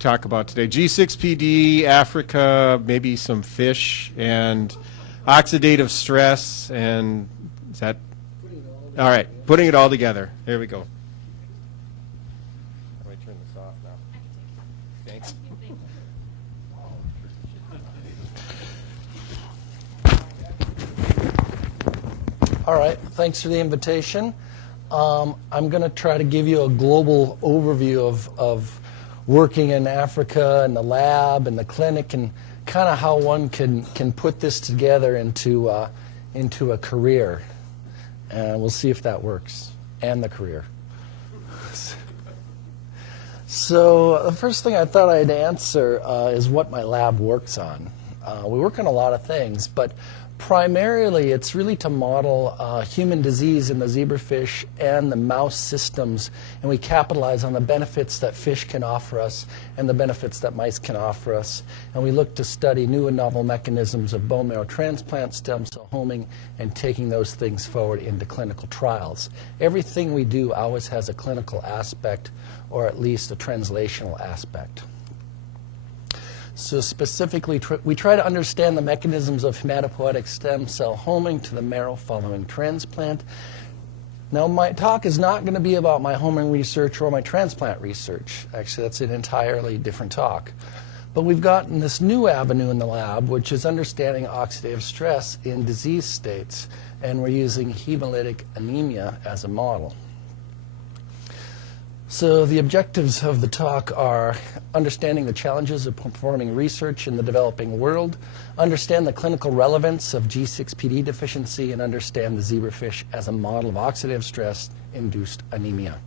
talk about today. G6PD, Africa, maybe some fish, and oxidative stress, and is that? All right, putting it all together. There we go. How do I turn this off now? Thanks. All right, thanks for the invitation. I'm going to try to give you a global overview of working in Africa and the lab and the clinic and kind of how one can put this together into a career. And we'll see if that works, and the career. So the first thing I thought I'd answer is what my lab works on. We work on a lot of things, but primarily it's really to model human disease in the zebrafish and the mouse systems, and we capitalize on the benefits that fish can offer us and the benefits that mice can offer us. And we look to study new and novel mechanisms of bone marrow transplant, stem cell homing, and taking those things forward into clinical trials. Everything we do always has a clinical aspect, or at least a translational aspect. So specifically, we try to understand the mechanisms of hematopoietic stem cell homing to the marrow following transplant. Now, my talk is not going to be about my homing research or my transplant research. Actually, that's an entirely different talk. But we've gotten this new avenue in the lab, which is understanding oxidative stress in disease states, and we're using hemolytic anemia as a model. So the objectives of the talk are understanding the challenges of performing research in the developing world, understand the clinical relevance of G6PD deficiency, and understand the zebrafish as a model of oxidative stress-induced anemia.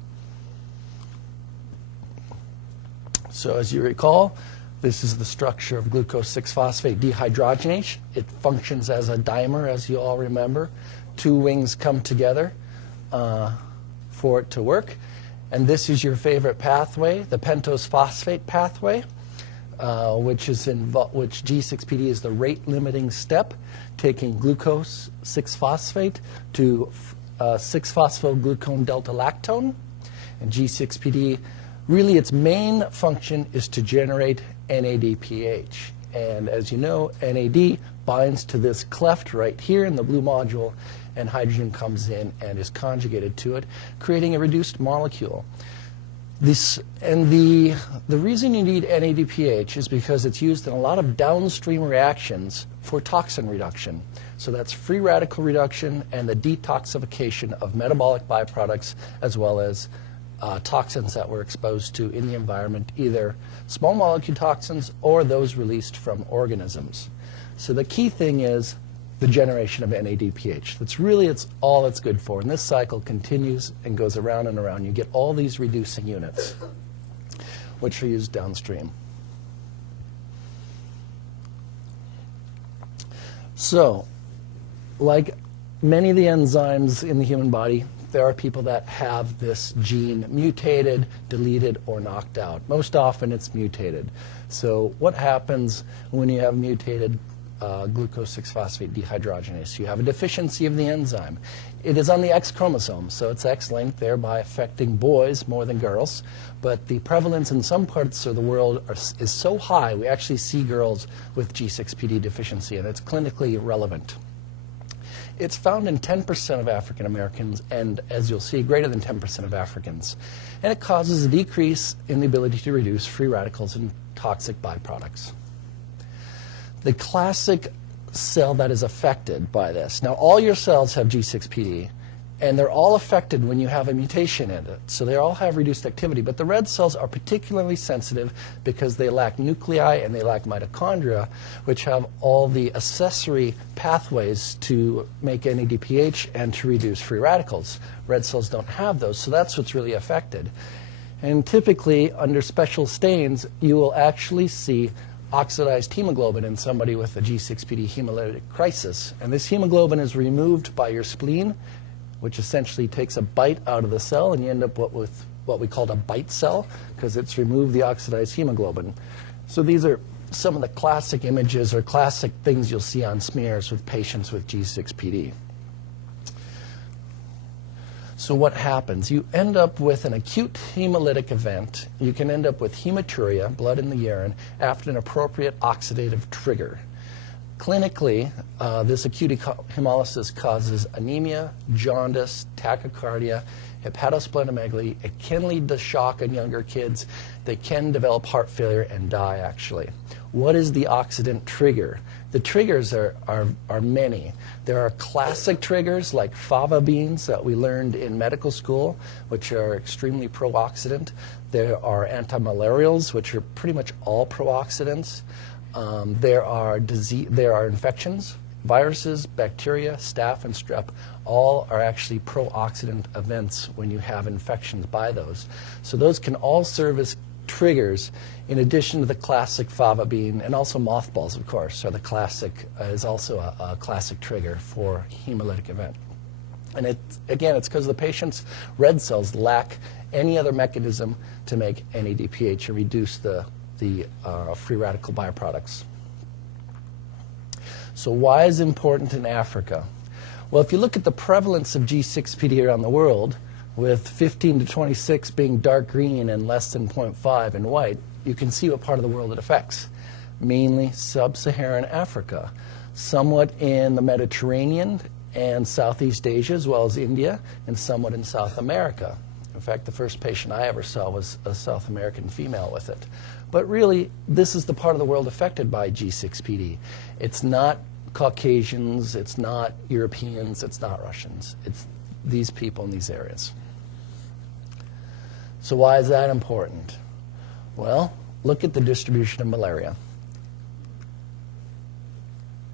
So as you recall, this is the structure of glucose 6-phosphate dehydrogenase. It functions as a dimer, as you all remember. Two wings come together for it to work. And this is your favorite pathway, the pentose phosphate pathway, which G6PD is the rate-limiting step, taking glucose 6-phosphate to 6-phosphoglucone delta lactone. And G6PD, really its main function is to generate NADPH. And as you know, NAD binds to this cleft right here in the blue module, and hydrogen comes in and is conjugated to it, creating a reduced molecule. The reason you need NADPH is because it's used in a lot of downstream reactions for toxin reduction. So that's free radical reduction and the detoxification of metabolic byproducts, as well as toxins that we're exposed to in the environment, either small molecule toxins or those released from organisms. So the key thing is the generation of NADPH. It's all it's good for. And this cycle continues and goes around and around. You get all these reducing units, which are used downstream. So, like many of the enzymes in the human body, there are people that have this gene mutated, deleted, or knocked out. Most often it's mutated. So what happens when you have mutated glucose 6-phosphate dehydrogenase? You have a deficiency of the enzyme. It is on the X chromosome, so it's X-linked, thereby affecting boys more than girls. But the prevalence in some parts of the world is so high, we actually see girls with G6PD deficiency, and it's clinically relevant. It's found in 10% of African Americans, and as you'll see, greater than 10% of Africans. And it causes a decrease in the ability to reduce free radicals and toxic byproducts. The classic cell that is affected by this. Now, all your cells have G6PD, and they're all affected when you have a mutation in it. So they all have reduced activity. But the red cells are particularly sensitive because they lack nuclei and they lack mitochondria, which have all the accessory pathways to make NADPH and to reduce free radicals. Red cells don't have those, so that's what's really affected. And typically, under special stains, you will actually see oxidized hemoglobin in somebody with a G6PD hemolytic crisis. And this hemoglobin is removed by your spleen, which essentially takes a bite out of the cell, and you end up with what we call a bite cell, because it's removed the oxidized hemoglobin. So these are some of the classic images or classic things you'll see on smears with patients with G6PD. So what happens? You end up with an acute hemolytic event. You can end up with hematuria, blood in the urine, after an appropriate oxidative trigger. Clinically, this acute hemolysis causes anemia, jaundice, tachycardia, hepatosplenomegaly. It can lead to shock in younger kids. They can develop heart failure and die, actually. What is the oxidant trigger? The triggers are many. There are classic triggers like fava beans that we learned in medical school, which are extremely pro-oxidant. There are antimalarials, which are pretty much all pro-oxidants. There are infections, viruses, bacteria, staph, and strep. All are actually pro-oxidant events when you have infections by those. So those can all serve as triggers in addition to the classic fava bean, and also mothballs, of course, are the classic, is also a classic trigger for hemolytic event. And it's because the patient's red cells lack any other mechanism to make NADPH and reduce the free radical byproducts. So why is it important in Africa? Well, if you look at the prevalence of G6PD around the world, with 15 to 26 being dark green and less than 0.5 in white, you can see what part of the world it affects. Mainly sub-Saharan Africa, somewhat in the Mediterranean and Southeast Asia, as well as India, and somewhat in South America. In fact, the first patient I ever saw was a South American female with it. But really, this is the part of the world affected by G6PD. It's not Caucasians, it's not Europeans, it's not Russians. It's these people in these areas. So why is that important? Well, look at the distribution of malaria.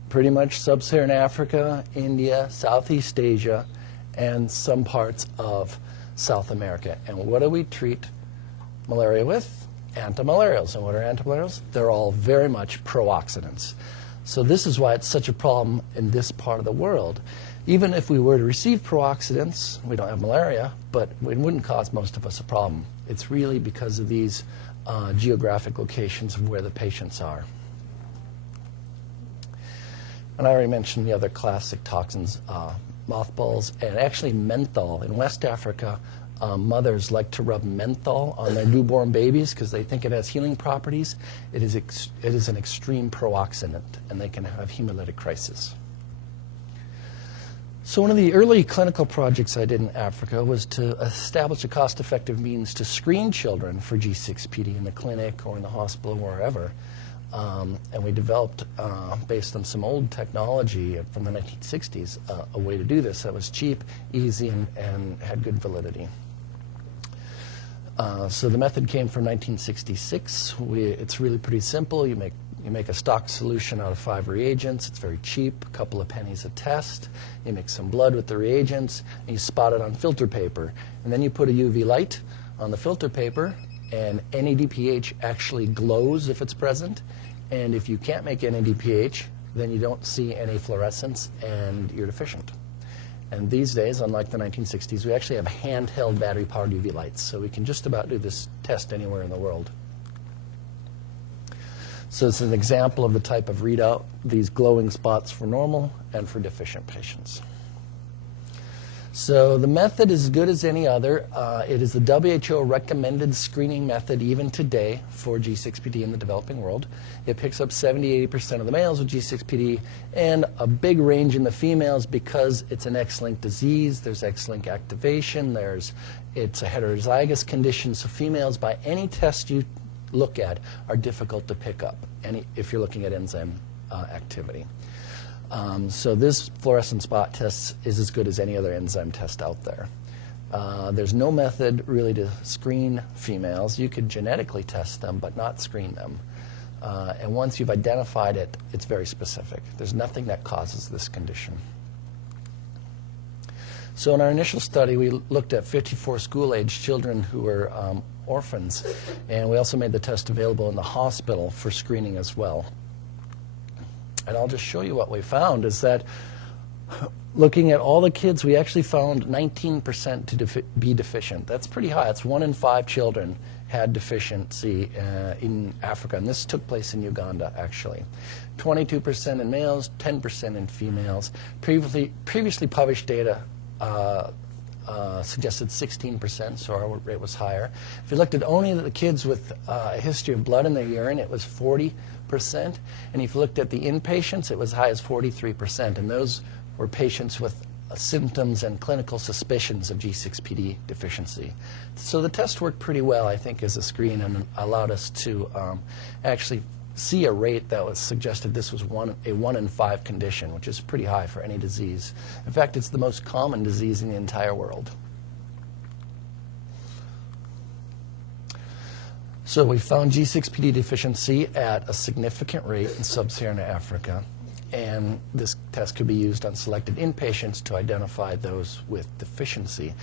Pretty much sub-Saharan Africa, India, Southeast Asia, and some parts of South America. And what do we treat malaria with? Antimalarials. And what are antimalarials? They're all very much pro-oxidants. So this is why it's such a problem in this part of the world. Even if we were to receive pro-oxidants, we don't have malaria, but it wouldn't cause most of us a problem. It's really because of these geographic locations of where the patients are. And I already mentioned the other classic toxins, mothballs, and actually menthol. In West Africa, mothers like to rub menthol on their newborn babies because they think it has healing properties. It is an extreme pro-oxidant, and they can have hemolytic crisis. So one of the early clinical projects I did in Africa was to establish a cost-effective means to screen children for G6PD in the clinic or in the hospital or wherever. And we developed, based on some old technology from the 1960s, a way to do this that was cheap, easy, and had good validity. So the method came from 1966. It's really pretty simple. You make a stock solution out of 5 reagents. It's very cheap, a couple of pennies a test. You mix some blood with the reagents, and you spot it on filter paper. And then you put a UV light on the filter paper, and NADPH actually glows if it's present. And if you can't make NADPH, then you don't see any fluorescence, and you're deficient. And these days, unlike the 1960s, we actually have handheld battery-powered UV lights, so we can just about do this test anywhere in the world. So it's an example of the type of readout, these glowing spots for normal and for deficient patients. So the method is as good as any other. It is the WHO recommended screening method even today for G6PD in the developing world. It picks up 70–80% of the males with G6PD and a big range in the females because it's an X-linked disease. There's X-linked activation. It's a heterozygous condition. So females, by any test you look at, are difficult to pick up if you're looking at enzyme activity. So this fluorescent spot test is as good as any other enzyme test out there. There's no method really to screen females. You could genetically test them, but not screen them. And once you've identified it, it's very specific. There's nothing that causes this condition. So in our initial study, we looked at 54 school-age children who were orphans, and we also made the test available in the hospital for screening as well. And I'll just show you what we found is that looking at all the kids, we actually found 19% to be deficient. That's pretty high. That's 1 in 5 children had deficiency in Africa, and this took place in Uganda, actually. 22% in males, 10% in females. Previously published data suggested 16%, so our rate was higher. If you looked at only the kids with a history of blood in their urine, it was 40%. And if you looked at the inpatients, it was as high as 43%. And those were patients with symptoms and clinical suspicions of G6PD deficiency. So the test worked pretty well, I think, as a screen, and allowed us to actually see a rate that was suggested this was a 1 in 5 condition, which is pretty high for any disease. In fact, it's the most common disease in the entire world. So we found G6PD deficiency at a significant rate in sub-Saharan Africa, and this test could be used on selected inpatients to identify those with deficiency.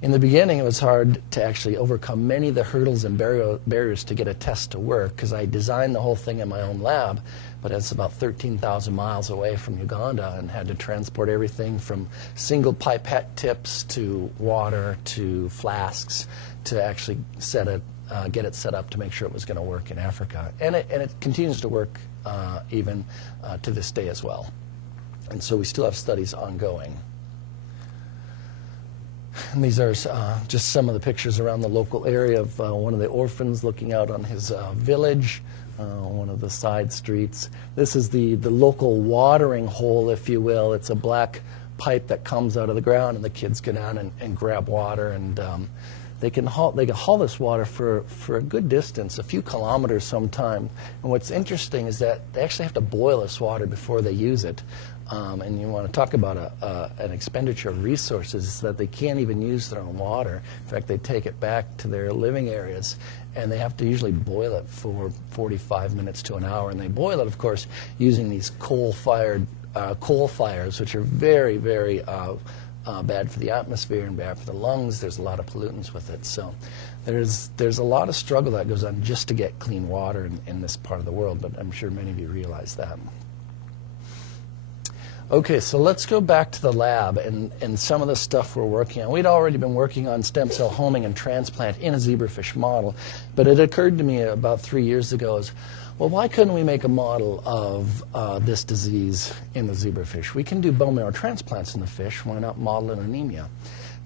In the beginning, it was hard to actually overcome many of the hurdles and barriers to get a test to work, because I designed the whole thing in my own lab, but it's about 13,000 miles away from Uganda, and had to transport everything from single pipette tips to water to flasks to actually get it set up to make sure it was going to work in Africa. And it continues to work even to this day as well. And so we still have studies ongoing. And these are just some of the pictures around the local area of one of the orphans looking out on his village, one of the side streets. This is the local watering hole, if you will. It's a black pipe that comes out of the ground, and the kids go down and grab water, and they can haul this water for a good distance, a few kilometers sometime. And what's interesting is that they actually have to boil this water before they use it. And you want to talk about an expenditure of resources, that they can't even use their own water. In fact, they take it back to their living areas, and they have to usually boil it for 45 minutes to an hour. And they boil it, of course, using these coal fires, which are very, very bad for the atmosphere and bad for the lungs. There's a lot of pollutants with it. So there's a lot of struggle that goes on just to get clean water in this part of the world, but I'm sure many of you realize that. Okay, so let's go back to the lab and some of the stuff we're working on. We'd already been working on stem cell homing and transplant in a zebrafish model, but it occurred to me about 3 years ago is, well, why couldn't we make a model of this disease in the zebrafish? We can do bone marrow transplants in the fish. Why not model an anemia?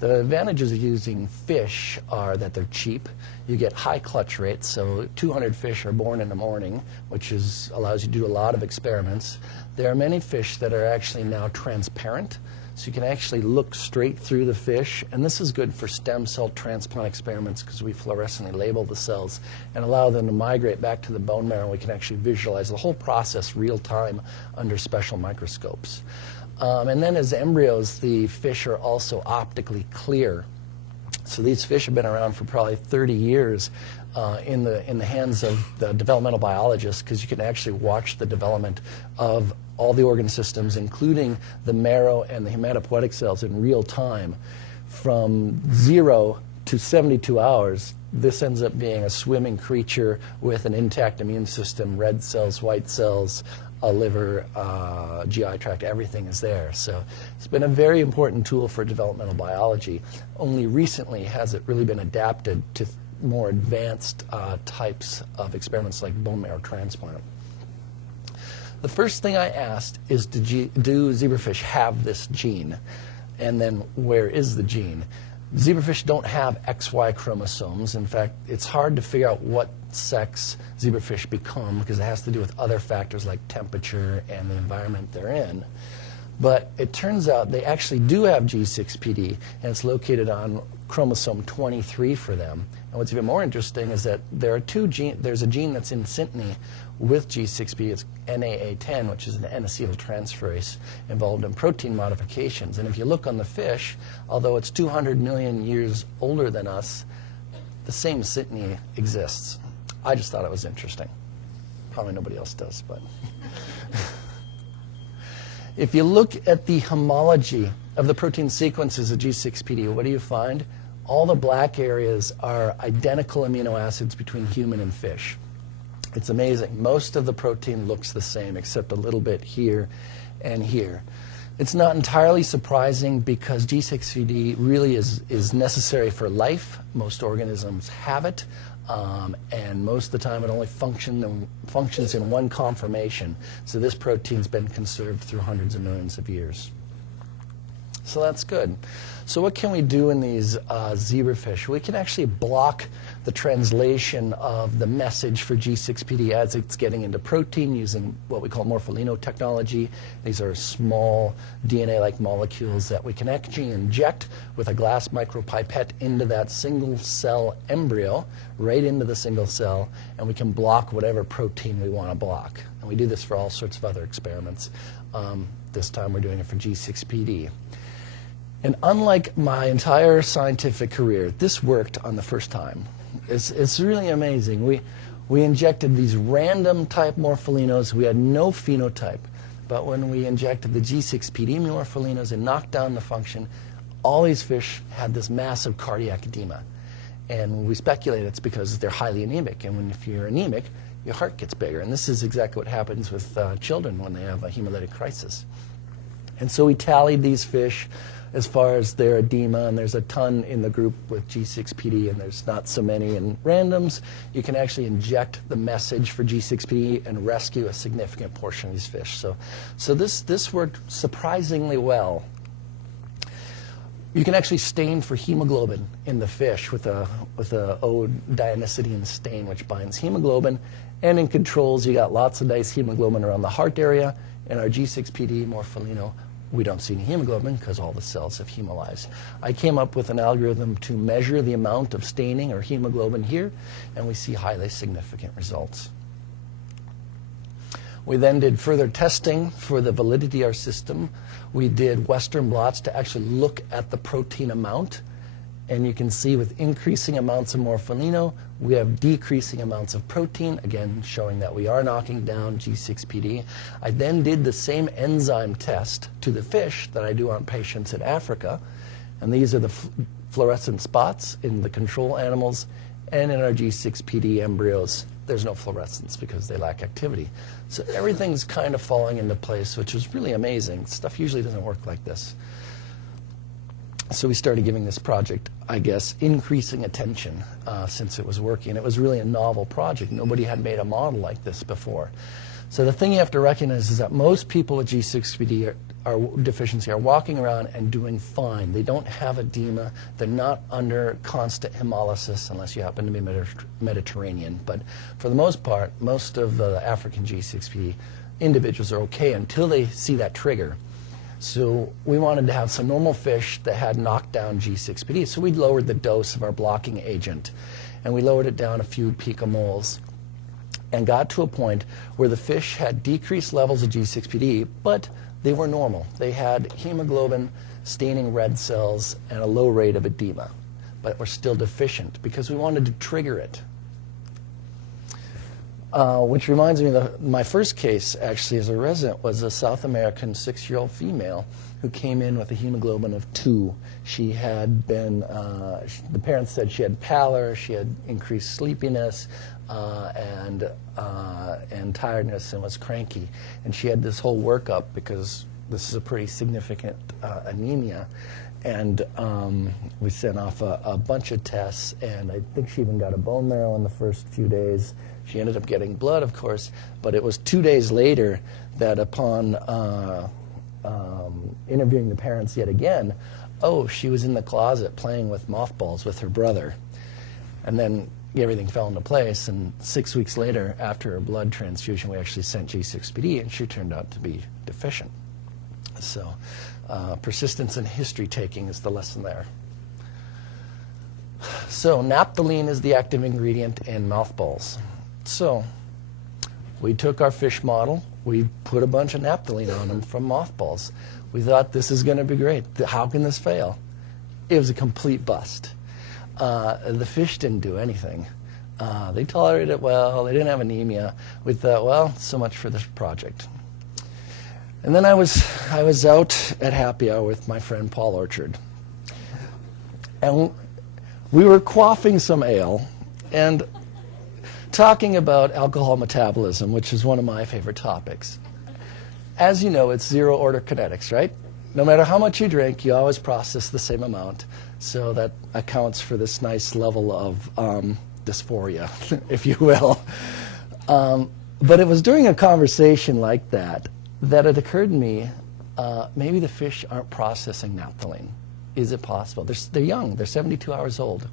The advantages of using fish are that they're cheap. You get high clutch rates, so 200 fish are born in the morning, which allows you to do a lot of experiments. There are many fish that are actually now transparent, so you can actually look straight through the fish, and this is good for stem cell transplant experiments because we fluorescently label the cells and allow them to migrate back to the bone marrow. We can actually visualize the whole process real time under special microscopes. And then as embryos, the fish are also optically clear. So these fish have been around for probably 30 years in the hands of the developmental biologists, because you can actually watch the development of all the organ systems, including the marrow and the hematopoietic cells, in real time. From 0 to 72 hours, this ends up being a swimming creature with an intact immune system, red cells, white cells, a liver, GI tract, everything is there. So it's been a very important tool for developmental biology. Only recently has it really been adapted to more advanced types of experiments like bone marrow transplant. The first thing I asked is, do zebrafish have this gene? And then where is the gene? Zebrafish don't have XY chromosomes. In fact, it's hard to figure out what sex zebrafish become, because it has to do with other factors like temperature and the environment they're in. But it turns out they actually do have G6PD, and it's located on chromosome 23 for them. And what's even more interesting is that there's a gene that's in synteny with G6PD. It's NAA10, which is an N-acetyltransferase involved in protein modifications. And if you look on the fish, although it's 200 million years older than us, the same synteny exists. I just thought it was interesting. Probably nobody else does, but. If you look at the homology of the protein sequences of G6PD, what do you find? All the black areas are identical amino acids between human and fish. It's amazing. Most of the protein looks the same, except a little bit here and here. It's not entirely surprising, because G6PD really is necessary for life. Most organisms have it, and most of the time it only functions in one conformation. So this protein's been conserved through hundreds of millions of years. So that's good. So what can we do in these zebrafish? We can actually block the translation of the message for G6PD as it's getting into protein using what we call morpholino technology. These are small DNA-like molecules that we can actually inject with a glass micropipette into that single cell embryo, right into the single cell, and we can block whatever protein we want to block. And we do this for all sorts of other experiments. This time we're doing it for G6PD. And unlike my entire scientific career, this worked on the first time. It's really amazing. We injected these random type morpholinos. We had no phenotype. But when we injected the G6PD morpholinos and knocked down the function, all these fish had this massive cardiac edema. And we speculate it's because they're highly anemic. And if you're anemic, your heart gets bigger. And this is exactly what happens with children when they have a hemolytic crisis. And so we tallied these fish as far as their edema, and there's a ton in the group with G6PD, and there's not so many in randoms. You can actually inject the message for G6PD and rescue a significant portion of these fish. So this worked surprisingly well. You can actually stain for hemoglobin in the fish with a O-dianisodine stain, which binds hemoglobin. And in controls, you got lots of nice hemoglobin around the heart area. In our G6PD morpholino, we don't see any hemoglobin because all the cells have hemolyzed. I came up with an algorithm to measure the amount of staining or hemoglobin here, and we see highly significant results. We then did further testing for the validity of our system. We did Western blots to actually look at the protein amount. And you can see with increasing amounts of morpholino, we have decreasing amounts of protein, again showing that we are knocking down G6PD. I then did the same enzyme test to the fish that I do on patients in Africa. And these are the fluorescent spots in the control animals. And in our G6PD embryos, there's no fluorescence because they lack activity. So everything's kind of falling into place, which is really amazing. Stuff usually doesn't work like this. So we started giving this project, I guess, increasing attention since it was working. It was really a novel project. Nobody had made a model like this before. So the thing you have to recognize is that most people with G6PD deficiency are walking around and doing fine. They don't have edema. They're not under constant hemolysis unless you happen to be Mediterranean. But for the most part, most of the African G6PD individuals are okay until they see that trigger. So we wanted to have some normal fish that had knocked down G6PD. So we lowered the dose of our blocking agent. And we lowered it down a few picomoles and got to a point where the fish had decreased levels of G6PD, but they were normal. They had hemoglobin, staining red cells, and a low rate of edema, but were still deficient because we wanted to trigger it. Which reminds me that my first case, actually, as a resident, was a South American 6-year-old female who came in with a hemoglobin of 2. She had been, the parents said she had pallor, she had increased sleepiness, and tiredness, and was cranky. And she had this whole workup because this is a pretty significant anemia. And we sent off a bunch of tests, and I think she even got a bone marrow in the first few days. She ended up getting blood, of course, but it was 2 days later that upon interviewing the parents yet again, she was in the closet playing with mothballs with her brother. And then everything fell into place, and 6 weeks later, after her blood transfusion, we actually sent G6PD, and she turned out to be deficient. So persistence and history taking is the lesson there. So naphthalene is the active ingredient in mothballs. So we took our fish model, we put a bunch of naphthalene on them from mothballs. We thought, this is going to be great. How can this fail? It was a complete bust. The fish didn't do anything. They tolerated it well. They didn't have anemia. We thought, well, so much for this project. And then I was out at happy hour with my friend Paul Orchard. And we were quaffing some ale and talking about alcohol metabolism, which is one of my favorite topics. As you know, it's zero-order kinetics, right? No matter how much you drink, you always process the same amount. So that accounts for this nice level of dysphoria, if you will. But it was during a conversation like that that it occurred to me, maybe the fish aren't processing naphthalene. Is it possible? They're young. They're 72 hours old.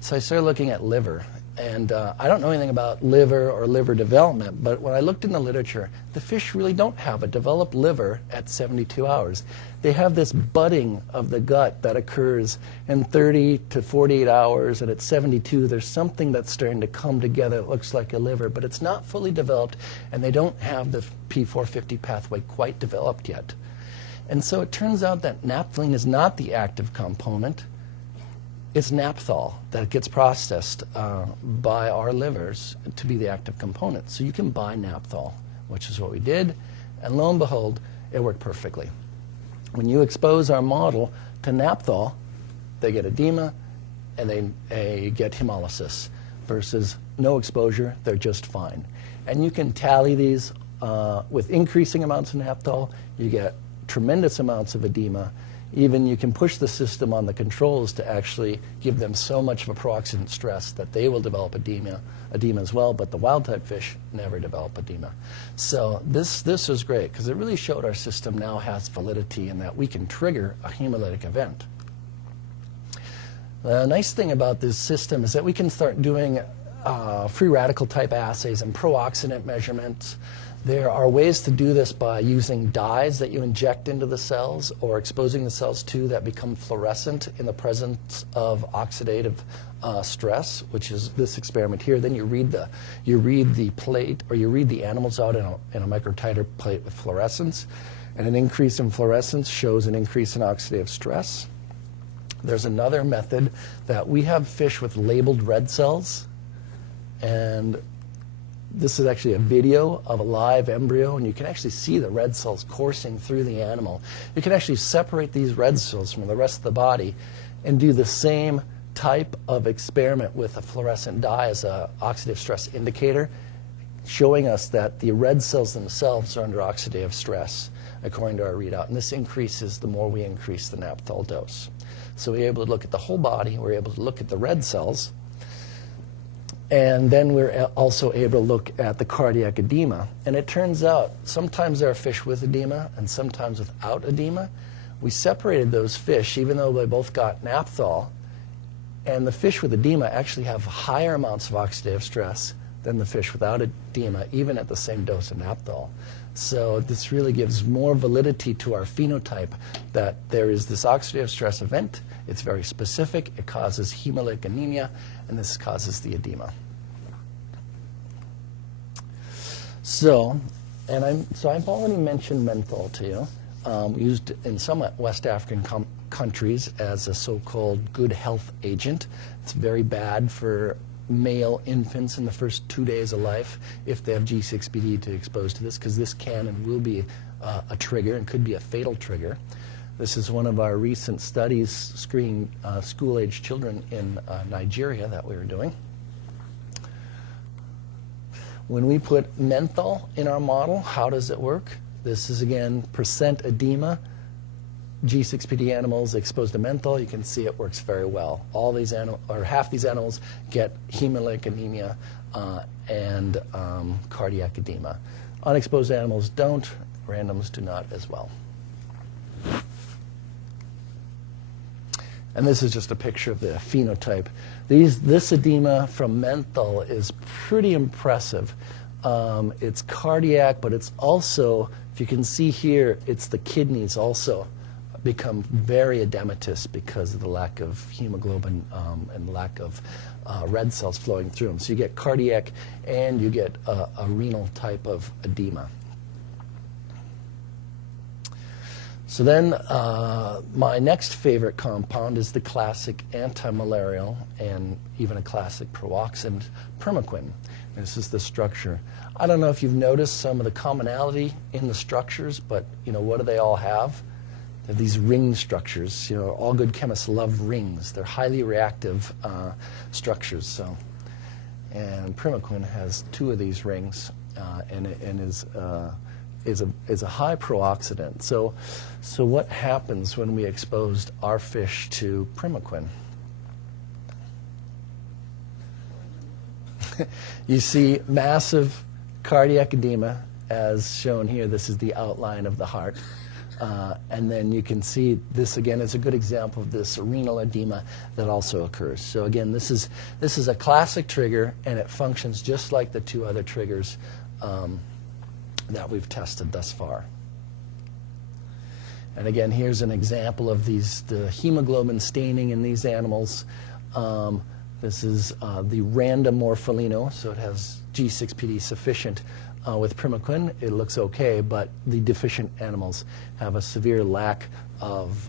So I started looking at liver. And I don't know anything about liver or liver development, but when I looked in the literature, the fish really don't have a developed liver at 72 hours. They have this budding of the gut that occurs in 30 to 48 hours, and at 72, there's something that's starting to come together that looks like a liver, but it's not fully developed, and they don't have the P450 pathway quite developed yet. And so it turns out that naphthalene is not the active component. It's naphthol that gets processed by our livers to be the active component. So you can buy naphthol, which is what we did, and lo and behold, it worked perfectly. When you expose our model to naphthol, they get edema and they get hemolysis, versus no exposure, they're just fine. And you can tally these with increasing amounts of naphthol, you get tremendous amounts of edema. Even you can push the system on the controls to actually give them so much of a pro-oxidant stress that they will develop edema as well, but the wild-type fish never develop edema. So this was great because it really showed our system now has validity and that we can trigger a hemolytic event. The nice thing about this system is that we can start doing free radical type assays and pro-oxidant measurements. There are ways to do this by using dyes that you inject into the cells or exposing the cells to that become fluorescent in the presence of oxidative stress, which is this experiment here. Then you read the plate, or you read the animals out in a microtiter plate with fluorescence, and an increase in fluorescence shows an increase in oxidative stress. There's another method that we have fish with labeled red cells, and this is actually a video of a live embryo, and you can actually see the red cells coursing through the animal. You can actually separate these red cells from the rest of the body and do the same type of experiment with a fluorescent dye as an oxidative stress indicator, showing us that the red cells themselves are under oxidative stress according to our readout. And this increases the more we increase the naphthol dose. So we're able to look at the whole body, we're able to look at the red cells, and then we're also able to look at the cardiac edema. And it turns out sometimes there are fish with edema and sometimes without edema. We separated those fish, even though they both got naphthol, and the fish with edema actually have higher amounts of oxidative stress than the fish without edema, even at the same dose of naphthol. So this really gives more validity to our phenotype that there is this oxidative stress event. It's very specific. It causes hemolytic anemia, and this causes the edema. So I've already mentioned menthol to you, used in some West African countries as a so-called good health agent. It's very bad for male infants in the first 2 days of life if they have G6PD to expose to this, because this can and will be a trigger and could be a fatal trigger. This is one of our recent studies screening school-age children in Nigeria that we were doing. When we put menthol in our model, how does it work? This is, again, percent edema. G6PD animals exposed to menthol, you can see it works very well. All these animals, or half these animals, get hemolytic anemia and cardiac edema. Unexposed animals don't, randoms do not as well. And this is just a picture of the phenotype. This edema from menthol is pretty impressive. It's cardiac, but it's also, if you can see here, it's the kidneys also become very edematous because of the lack of hemoglobin and lack of red cells flowing through them. So you get cardiac and you get a renal type of edema. So then my next favorite compound is the classic anti-malarial and even a classic pro-oxidant, permaquin. This is the structure. I don't know if you've noticed some of the commonality in the structures, but what do they all have? They have these ring structures. All good chemists love rings. They're highly reactive structures. And permaquin has 2 of these rings and is a high pro-oxidant. So what happens when we exposed our fish to permaquin? You see massive cardiac edema, as shown here. This is the outline of the heart. And then you can see this again is a good example of this renal edema that also occurs. So again, this is a classic trigger, and it functions just like the two other triggers that we've tested thus far. And again, here's an example of the hemoglobin staining in these animals. This is the random morpholino, so it has G6PD sufficient with primaquine. It looks okay, but the deficient animals have a severe lack of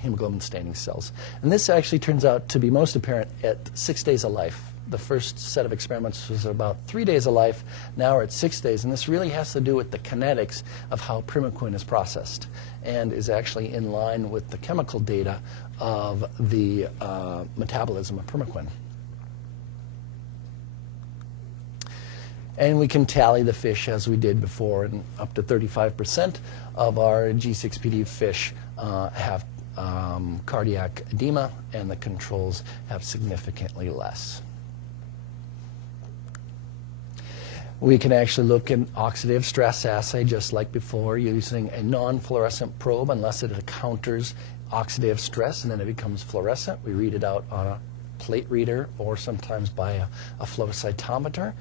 hemoglobin staining cells. And this actually turns out to be most apparent at 6 days of life. The first set of experiments was about 3 days of life. Now we're at 6 days, and this really has to do with the kinetics of how primaquine is processed, and is actually in line with the chemical data of the metabolism of primaquine. And we can tally the fish as we did before, and up to 35% of our G6PD fish have cardiac edema, and the controls have significantly less. We can actually look at oxidative stress assay just like before, using a non-fluorescent probe unless it encounters oxidative stress, and then it becomes fluorescent. We read it out on a plate reader or sometimes by a flow cytometer.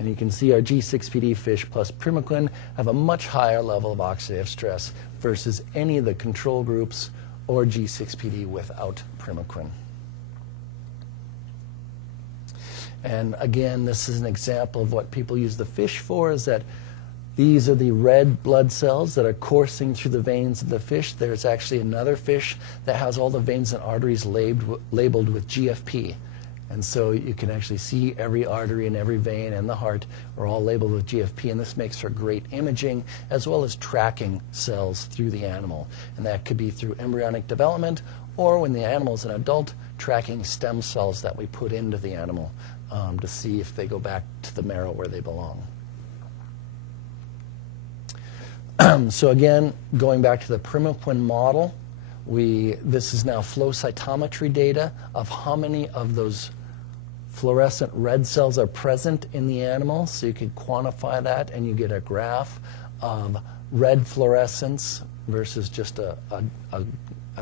And you can see our G6PD fish plus primaquine have a much higher level of oxidative stress versus any of the control groups or G6PD without primaquine. And again, this is an example of what people use the fish for, is that these are the red blood cells that are coursing through the veins of the fish. There's actually another fish that has all the veins and arteries labeled with GFP. And so you can actually see every artery and every vein and the heart are all labeled with GFP, and this makes for great imaging as well as tracking cells through the animal. And that could be through embryonic development, or when the animal is an adult, tracking stem cells that we put into the animal to see if they go back to the marrow where they belong. So again, going back to the primaquine model, this is now flow cytometry data of how many of those fluorescent red cells are present in the animal. So you can quantify that, and you get a graph of red fluorescence versus just a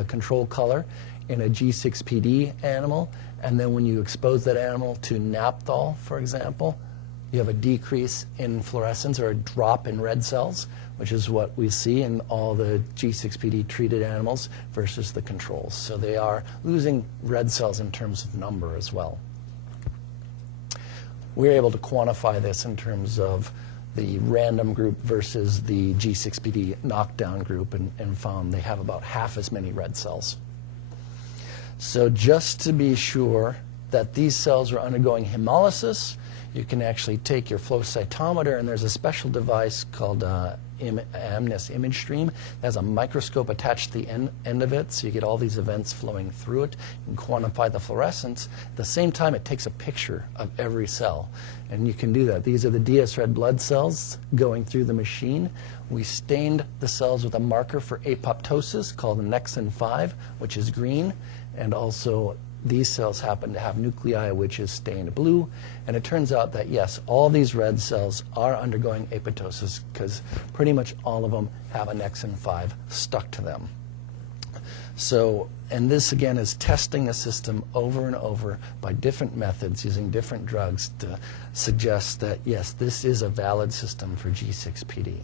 control color in a G6PD animal. And then when you expose that animal to naphthol, for example, you have a decrease in fluorescence or a drop in red cells, which is what we see in all the G6PD treated animals versus the controls. So they are losing red cells in terms of number as well. We're able to quantify this in terms of the random group versus the G6PD knockdown group, and found they have about half as many red cells. So just to be sure that these cells are undergoing hemolysis, you can actually take your flow cytometer, and there's a special device called Amnis image stream that has a microscope attached to the end of it, so you get all these events flowing through it and quantify the fluorescence. At the same time, it takes a picture of every cell, and you can do that. These are the DS red blood cells going through the machine. We stained the cells with a marker for apoptosis called Nexin 5, which is green, and also these cells happen to have nuclei, which is stained blue. And it turns out that, yes, all these red cells are undergoing apoptosis because pretty much all of them have a Nexin 5 stuck to them. So, and this again is testing the system over and over by different methods using different drugs to suggest that, yes, this is a valid system for G6PD.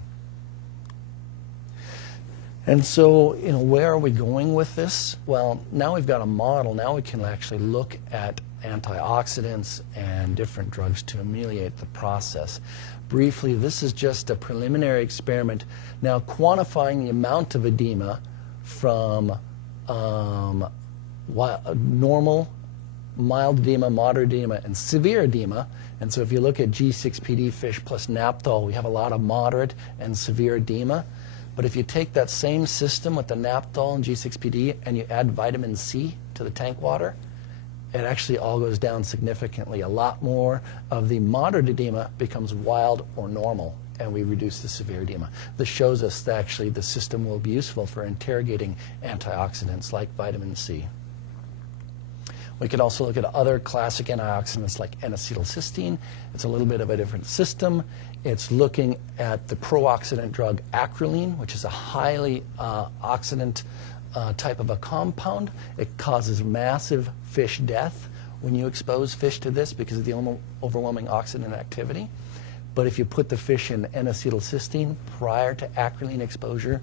And so, where are we going with this? Well, now we've got a model. Now we can actually look at antioxidants and different drugs to ameliorate the process. Briefly, this is just a preliminary experiment. Now, quantifying the amount of edema from normal, mild edema, moderate edema, and severe edema. And so if you look at G6PD fish plus naphthol, we have a lot of moderate and severe edema. But if you take that same system with the naphthol and G6PD and you add vitamin C to the tank water, it actually all goes down significantly. A lot more of the moderate edema becomes wild or normal, and we reduce the severe edema. This shows us that actually the system will be useful for interrogating antioxidants like vitamin C. We could also look at other classic antioxidants like N-acetylcysteine. It's a little bit of a different system. It's looking at the pro-oxidant drug acrolein, which is a highly oxidant type of a compound. It causes massive fish death when you expose fish to this because of the overwhelming oxidant activity. But if you put the fish in N-acetylcysteine prior to acrolein exposure,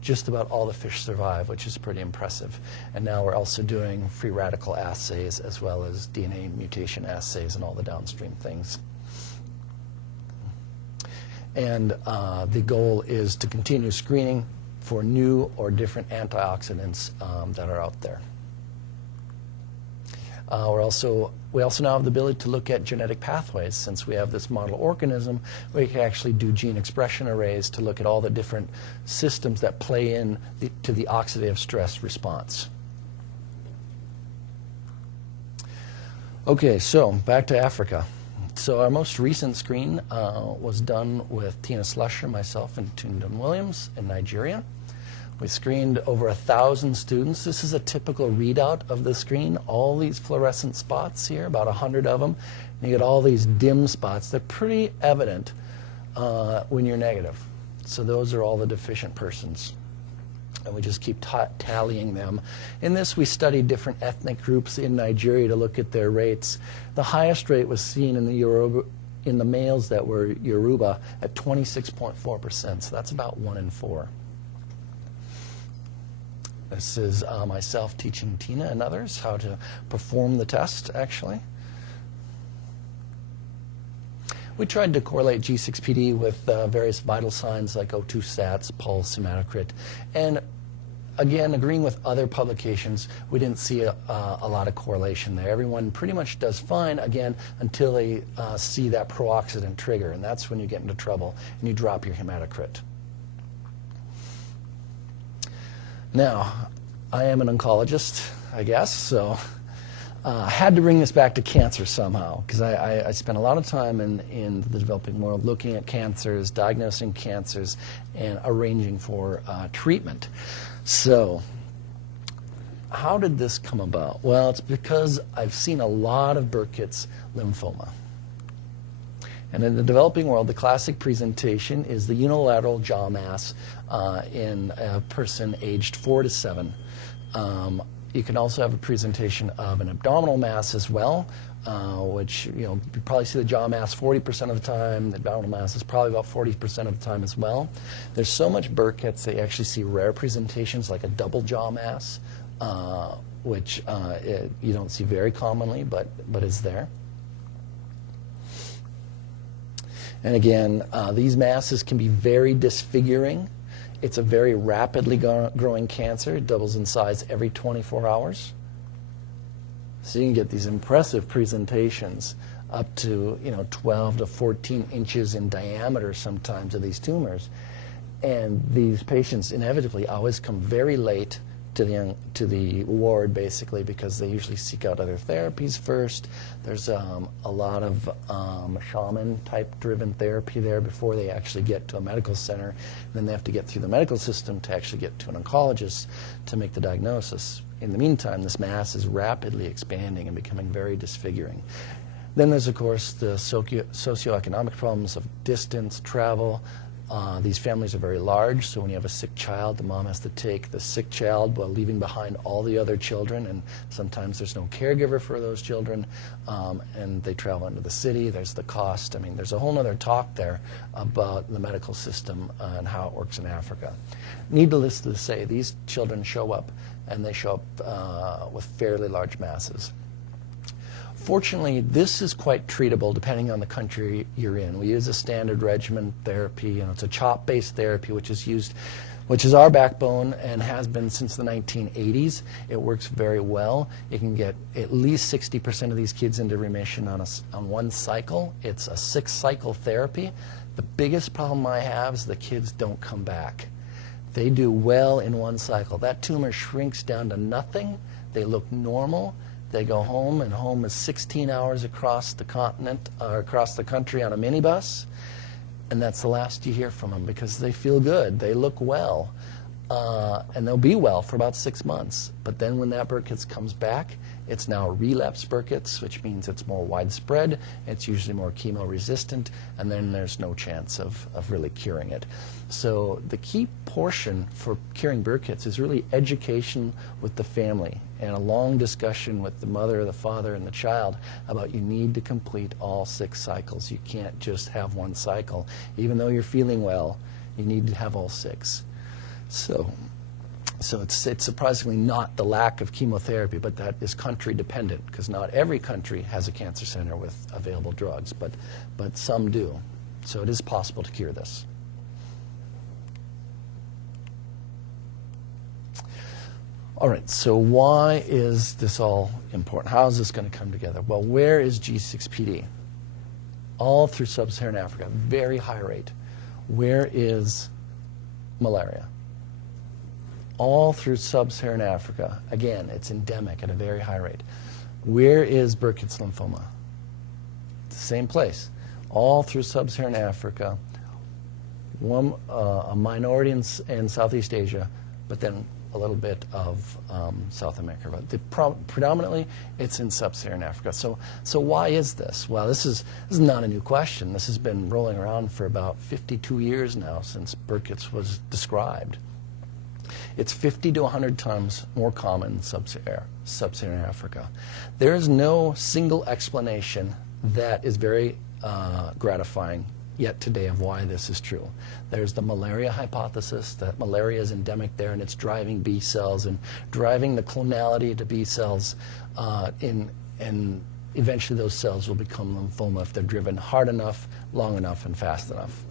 just about all the fish survive, which is pretty impressive. And now we're also doing free radical assays as well as DNA mutation assays and all the downstream things. And the goal is to continue screening for new or different antioxidants that are out there. We also now have the ability to look at genetic pathways. Since we have this model organism, we can actually do gene expression arrays to look at all the different systems that play in to the oxidative stress response. Okay, so back to Africa. So our most recent screen was done with Tina Slusher, myself, and Tunde Williams in Nigeria. We screened over 1,000 students. This is a typical readout of the screen. All these fluorescent spots here, about 100 of them. And you get all these dim spots. They're pretty evident when you're negative. So those are all the deficient persons. And we just keep tallying them. In this, we studied different ethnic groups in Nigeria to look at their rates. The highest rate was seen in the males that were Yoruba at 26.4%. So that's about 1 in 4. This is myself teaching Tina and others how to perform the test, actually. We tried to correlate G6PD with various vital signs like O2 sats, pulse, hematocrit. And again, agreeing with other publications, we didn't see a lot of correlation there. Everyone pretty much does fine, again, until they see that pro-oxidant trigger. And that's when you get into trouble and you drop your hematocrit. Now, I am an oncologist, I guess, so I had to bring this back to cancer somehow, because I spent a lot of time in the developing world looking at cancers, diagnosing cancers, and arranging for treatment. So, how did this come about? Well, it's because I've seen a lot of Burkitt's lymphoma. And in the developing world, the classic presentation is the unilateral jaw mass in a person aged 4 to 7. You can also have a presentation of an abdominal mass as well, which you probably see the jaw mass 40% of the time. The abdominal mass is probably about 40% of the time as well. There's so much Burkitt's that you actually see rare presentations like a double jaw mass, which you don't see very commonly, but is there. And again, these masses can be very disfiguring. It's a very rapidly growing cancer. It doubles in size every 24 hours. So you can get these impressive presentations up to 12 to 14 inches in diameter sometimes of these tumors. And these patients inevitably always come very late to the ward, basically, because they usually seek out other therapies first. There's a lot of shaman-type driven therapy there before they actually get to a medical center. And then they have to get through the medical system to actually get to an oncologist to make the diagnosis. In the meantime, this mass is rapidly expanding and becoming very disfiguring. Then there's, of course, the socioeconomic problems of distance, travel. These families are very large, so when you have a sick child, the mom has to take the sick child while leaving behind all the other children, and sometimes there's no caregiver for those children, and they travel into the city. There's the cost. I mean, there's a whole other talk there about the medical system and how it works in Africa. Needless to say, these children show up, and they show up with fairly large masses. Fortunately, this is quite treatable depending on the country you're in. We use a standard regimen therapy. It's a CHOP-based therapy, which is our backbone and has been since the 1980s. It works very well. You can get at least 60% of these kids into remission on one cycle. It's a 6-cycle therapy. The biggest problem I have is the kids don't come back. They do well in one cycle. That tumor shrinks down to nothing. They look normal. They go home, and home is 16 hours across the continent, or across the country on a minibus, and that's the last you hear from them because they feel good, they look well, and they'll be well for about 6 months. But then when that Burkitt's comes back, It's now relapse Burkitt's, which means it's more widespread, it's usually more chemo-resistant, and then there's no chance of really curing it. So the key portion for curing Burkitt's is really education with the family and a long discussion with the mother, the father, and the child about you need to complete all 6 cycles. You can't just have 1 cycle. Even though you're feeling well, you need to have all 6. So it's surprisingly not the lack of chemotherapy, but that is country dependent, because not every country has a cancer center with available drugs, but some do. So it is possible to cure this. All right, so why is this all important? How is this going to come together? Well, where is G6PD? All through sub-Saharan Africa, very high rate. Where is malaria? All through sub-Saharan Africa. Again, it's endemic at a very high rate. Where is Burkitt's lymphoma? It's the same place. All through sub-Saharan Africa, a minority in Southeast Asia, but then a little bit of South America. But predominantly, it's in sub-Saharan Africa. So why is this? Well, this is not a new question. This has been rolling around for about 52 years now since Burkitt's was described. It's 50 to 100 times more common in sub-Saharan Africa. There is no single explanation that is very gratifying yet today of why this is true. There's the malaria hypothesis, that malaria is endemic there and it's driving B cells and driving the clonality to B cells, and eventually those cells will become lymphoma if they're driven hard enough, long enough, and fast enough.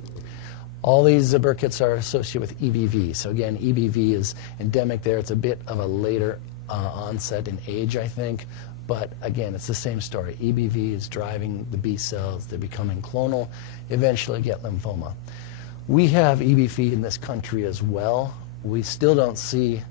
All these Burkitt's are associated with EBV. So again, EBV is endemic there. It's a bit of a later onset in age, I think. But again, it's the same story. EBV is driving the B cells. They're becoming clonal, eventually get lymphoma. We have EBV in this country as well. We still don't see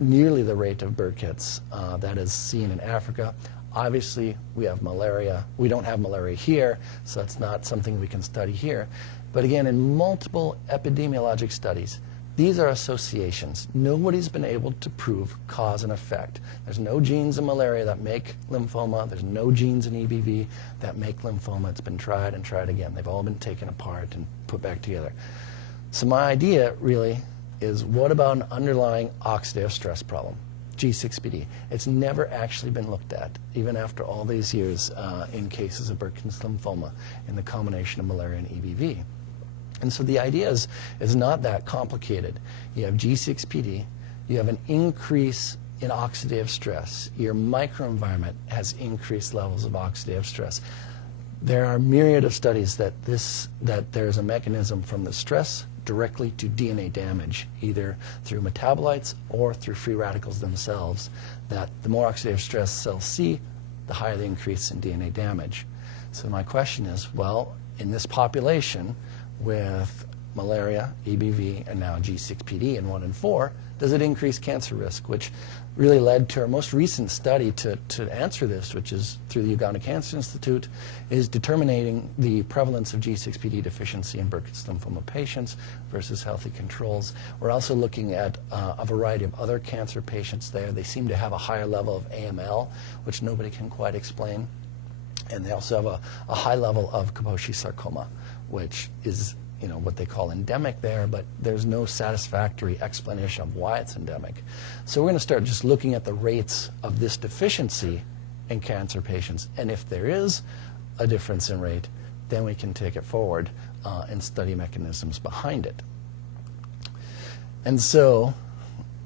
nearly the rate of Burkitt's that is seen in Africa. Obviously, we have malaria. We don't have malaria here, so that's not something we can study here. But again, in multiple epidemiologic studies, these are associations. Nobody's been able to prove cause and effect. There's no genes in malaria that make lymphoma. There's no genes in EBV that make lymphoma. It's been tried and tried again. They've all been taken apart and put back together. So my idea really is, what about an underlying oxidative stress problem? G6PD. It's never actually been looked at, even after all these years, in cases of Burkitt's lymphoma in the combination of malaria and EBV. And so the idea is not that complicated. You have G6PD, you have an increase in oxidative stress. Your microenvironment has increased levels of oxidative stress. There are myriad of studies that there's a mechanism from the stress directly to DNA damage, either through metabolites or through free radicals themselves, that the more oxidative stress cells see, the higher the increase in DNA damage. So my question is, well, in this population with malaria, EBV, and now G6PD in 1 and 4, does it increase cancer risk? Which really led to our most recent study to answer this, which is through the Uganda Cancer Institute, is determining the prevalence of G6PD deficiency in Burkitt's lymphoma patients versus healthy controls. We're also looking at a variety of other cancer patients there. They seem to have a higher level of AML, which nobody can quite explain. And they also have a high level of Kaposi sarcoma, which is what they call endemic there, but there's no satisfactory explanation of why it's endemic. So we're going to start just looking at the rates of this deficiency in cancer patients, and if there is a difference in rate, then we can take it forward and study mechanisms behind it. And so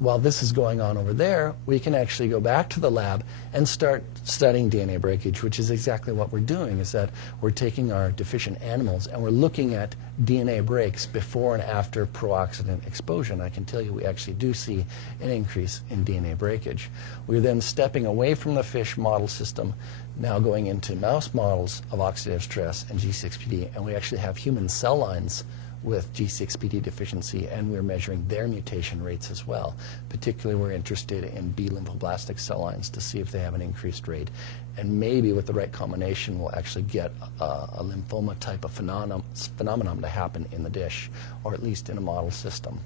while this is going on over there, we can actually go back to the lab and start studying DNA breakage, which is exactly what we're doing, is that we're taking our deficient animals and we're looking at DNA breaks before and after pro-oxidant exposure. And I can tell you we actually do see an increase in DNA breakage. We're then stepping away from the fish model system, now going into mouse models of oxidative stress and G6PD, and we actually have human cell lines with G6PD deficiency, and we're measuring their mutation rates as well. Particularly, we're interested in B lymphoblastic cell lines to see if they have an increased rate. And maybe with the right combination, we'll actually get a lymphoma type of phenomenon to happen in the dish, or at least in a model system.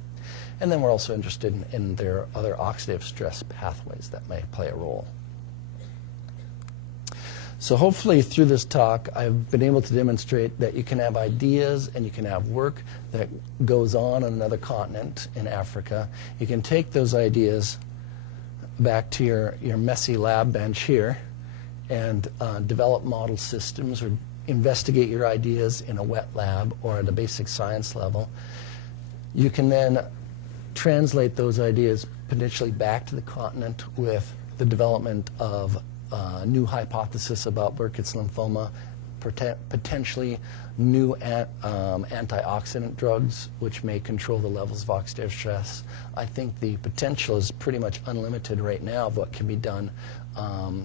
And then we're also interested in their other oxidative stress pathways that may play a role. So hopefully through this talk, I've been able to demonstrate that you can have ideas and you can have work that goes on another continent in Africa. You can take those ideas back to your messy lab bench here and develop model systems or investigate your ideas in a wet lab or at a basic science level. You can then translate those ideas potentially back to the continent with the development of new hypothesis about Burkitt's lymphoma, potentially new antioxidant drugs which may control the levels of oxidative stress. I think the potential is pretty much unlimited right now of what can be done,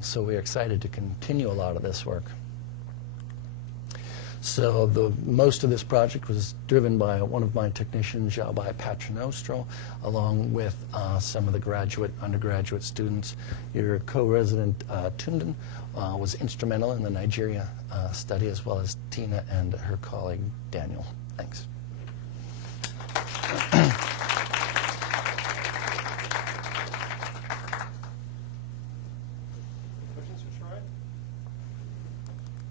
so we're excited to continue a lot of this work. So most of this project was driven by one of my technicians, Jalbai Patronostro, along with some of the undergraduate students. Your co-resident Tundan was instrumental in the Nigeria study, as well as Tina and her colleague Daniel. Thanks.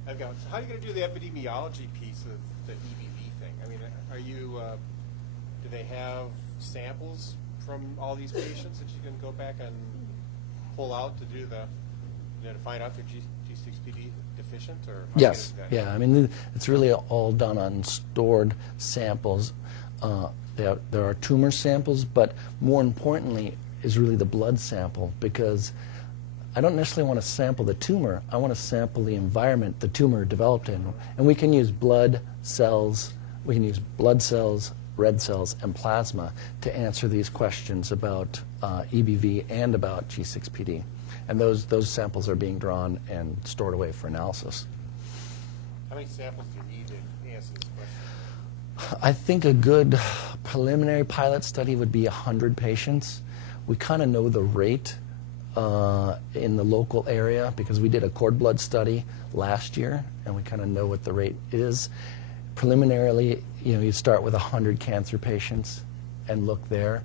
I've got. So how are you going to do the epidemiology piece of the EBV thing? I mean, are you? Do they have samples from all these patients that you can go back and pull out to do the, to find out if they're G6PD deficient, or how Yes. are you gonna do that? Yeah. I mean, it's really all done on stored samples. There are tumor samples, but more importantly is really the blood sample, because I don't necessarily want to sample the tumor. I want to sample the environment the tumor developed in. And we can use blood cells, red cells, and plasma to answer these questions about EBV and about G6PD. And those samples are being drawn and stored away for analysis. How many samples do you need to answer this question? I think a good preliminary pilot study would be 100 patients. We kind of know the rate in the local area because we did a cord blood study last year, and we kind of know what the rate is. Preliminarily, you start with 100 cancer patients and look there.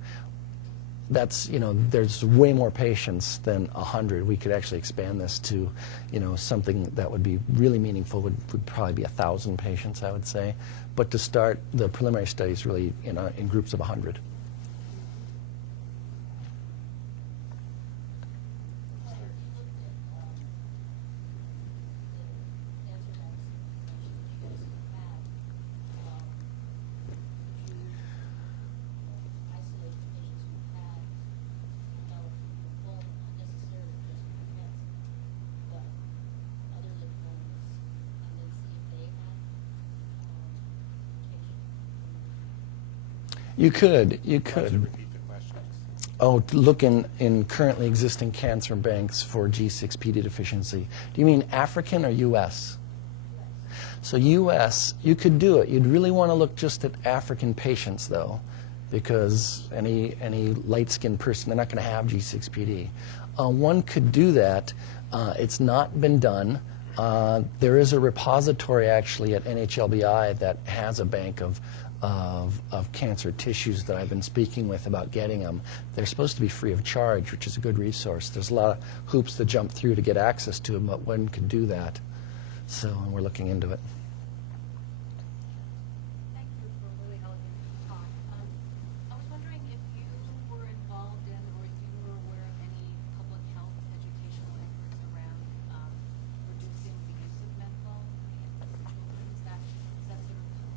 That's, there's way more patients than 100. We could actually expand this to, something that would be really meaningful would probably be 1,000 patients, I would say. But to start, the preliminary study is really in groups of 100. You could. Repeat the question. Oh, to look in currently existing cancer banks for G6PD deficiency. Do you mean African or U.S.? So U.S., you could do it. You'd really want to look just at African patients, though, because any light-skinned person, they're not going to have G6PD. One could do that. It's not been done. There is a repository, actually, at NHLBI that has a bank of cancer tissues that I've been speaking with about getting them. They're supposed to be free of charge, which is a good resource. There's a lot of hoops to jump through to get access to them, but one can do that. So we're looking into it. Thank you for a really elegant talk. I was wondering if you were involved in, or you were aware of any public health educational efforts around reducing the use of menthol in children. Is that sort of something people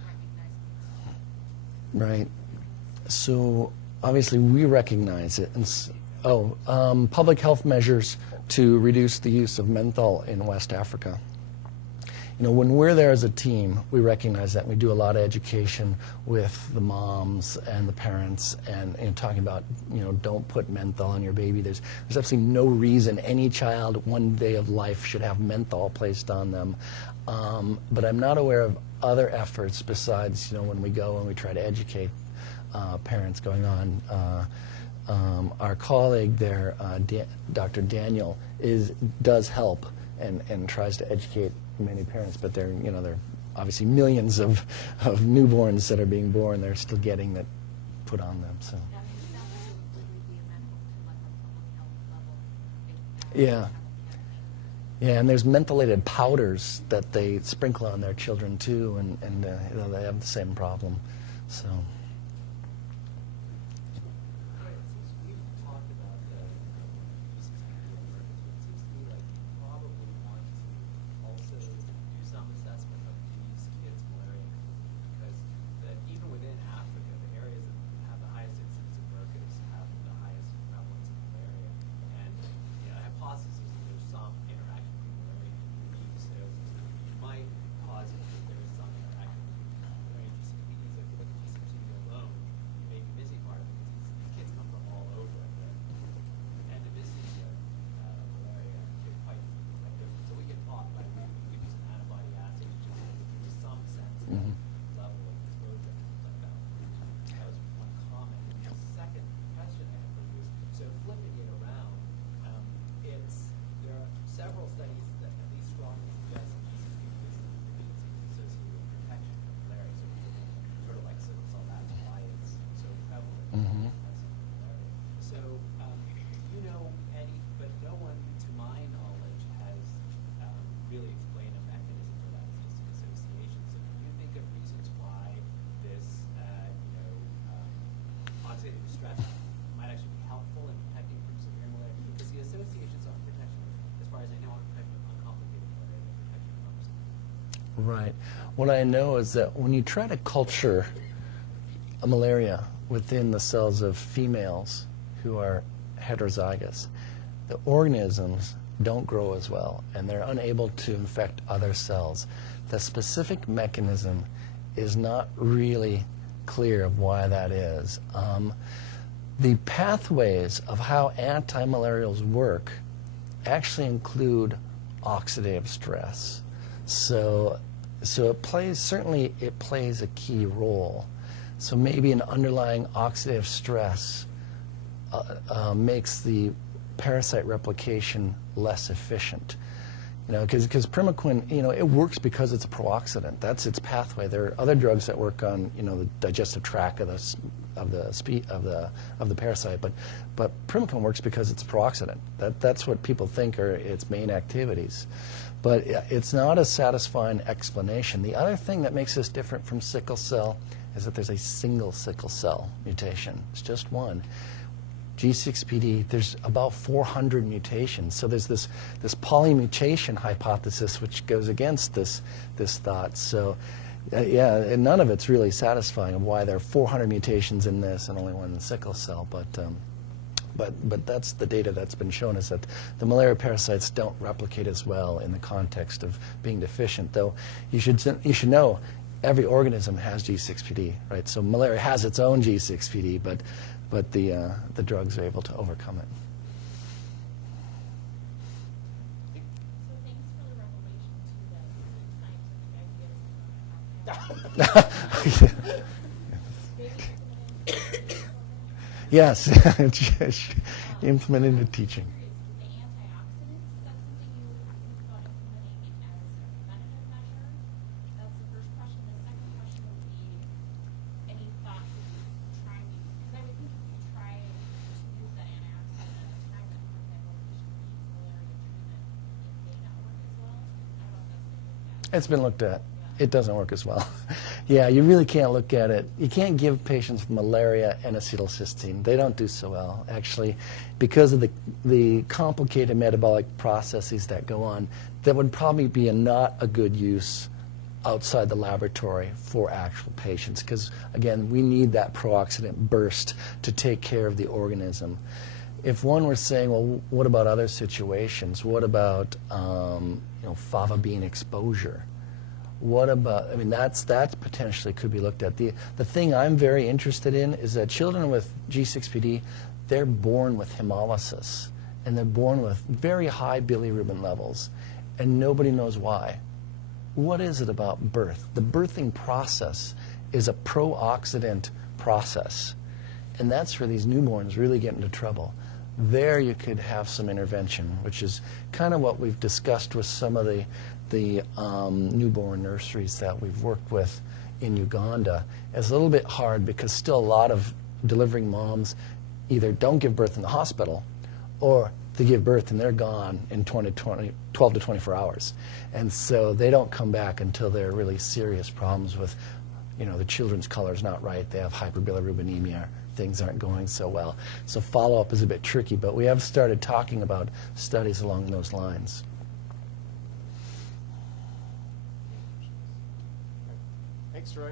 recognize? Right. So obviously we recognize it. And public health measures to reduce the use of menthol in West Africa. When we're there as a team, we recognize that. We do a lot of education with the moms and the parents, and talking about, don't put menthol on your baby. There's absolutely no reason any child one day of life should have menthol placed on them. But I'm not aware of other efforts besides, when we go and we try to educate parents going on. Our colleague there, Dr. Daniel, does help and tries to educate many parents, but there are obviously millions of newborns that are being born. They're still getting that put on them. So. Yeah, I mean, it sounds like it would really be amenable to like a public health level. Yeah. Yeah, and there's mentholated powders that they sprinkle on their children too, and you know, they have the same problem. So. Right, since we've talked about the use of PPD work, it seems to me like you probably want to also do some assessment of these kids' malaria, because even within Africa, the areas that have the highest incidence of mercus have the highest prevalence of malaria. And the hypothesis is that there's some interaction between malaria and disease. So you might posit that there is some interaction between malaria and GCPD. So if you look at GCPD alone, you may be missing part of it, because these kids come from all over. The endemicity of malaria is quite different. So we can talk, like we could use an antibody assay just to give you some sense of level of exposure and things like that. That was one comment. And the second question I have for you is, so flipping it around, there are several studies that at least strongly suggest that GCPD deficiency is associated with protection from malaria. So sort of like sickle cell, that's why it's so prevalent. Malaria. So you know any, but no one, to my knowledge, has really explained a mechanism for that existing association. So can you think of reasons why this, oxidative stress might actually be helpful in protecting from severe malaria? Because the associations on protection, as far as I know, on protection of uncomplicated malaria, and protection from Right. What I know is that when you try to culture a malaria within the cells of females who are heterozygous, the organisms don't grow as well, and they're unable to infect other cells. The specific mechanism is not really clear of why that is. The pathways of how antimalarials work actually include oxidative stress. So it plays a key role. So maybe an underlying oxidative stress makes the parasite replication less efficient. Because primaquine, it works because it's a prooxidant. That's its pathway. There are other drugs that work on, the digestive tract of the parasite, but primaquine works because it's a prooxidant. That's what people think are its main activities. But it's not a satisfying explanation. The other thing that makes this different from sickle cell is that there's a single sickle cell mutation. It's just one. G6PD, there's about 400 mutations. So there's this polymutation hypothesis which goes against this thought. So and none of it's really satisfying of why there are 400 mutations in this and only one in sickle cell. But that's the data that's been shown, is that the malaria parasites don't replicate as well in the context of being deficient. Though you should know every organism has G6PD, right? So malaria has its own G6PD, but the drugs are able to overcome it. So thanks for the revelation to the scientific ideas. Yes, implement into teaching. The antioxidants, is that something you think about implementing as a preventative measure? That's the first question. The second question would be any thoughts of trying to, because I would think if you try to use that antioxidant at a time that, for example, a patient needs malaria treatment, it may not work as well. I don't know if that's been looked at. It's been looked at. It doesn't work as well. Yeah, you really can't look at it. You can't give patients malaria and acetylcysteine. They don't do so well, actually, because of the complicated metabolic processes that go on. That would probably be not a good use outside the laboratory for actual patients, because, again, we need that prooxidant burst to take care of the organism. If one were saying, well, what about other situations? What about fava bean exposure? What about, that potentially could be looked at. The thing I'm very interested in is that children with G6PD, they're born with hemolysis, and they're born with very high bilirubin levels, and nobody knows why. What is it about birth? The birthing process is a pro-oxidant process, and that's where these newborns really get into trouble. There you could have some intervention, which is kind of what we've discussed with some of the newborn nurseries that we've worked with in Uganda. It's a little bit hard because still a lot of delivering moms either don't give birth in the hospital or they give birth and they're gone in 12 to 24 hours. And so they don't come back until there are really serious problems with, the children's color's not right, they have hyperbilirubinemia, things aren't going so well. So follow-up is a bit tricky, but we have started talking about studies along those lines. Thanks, Troy.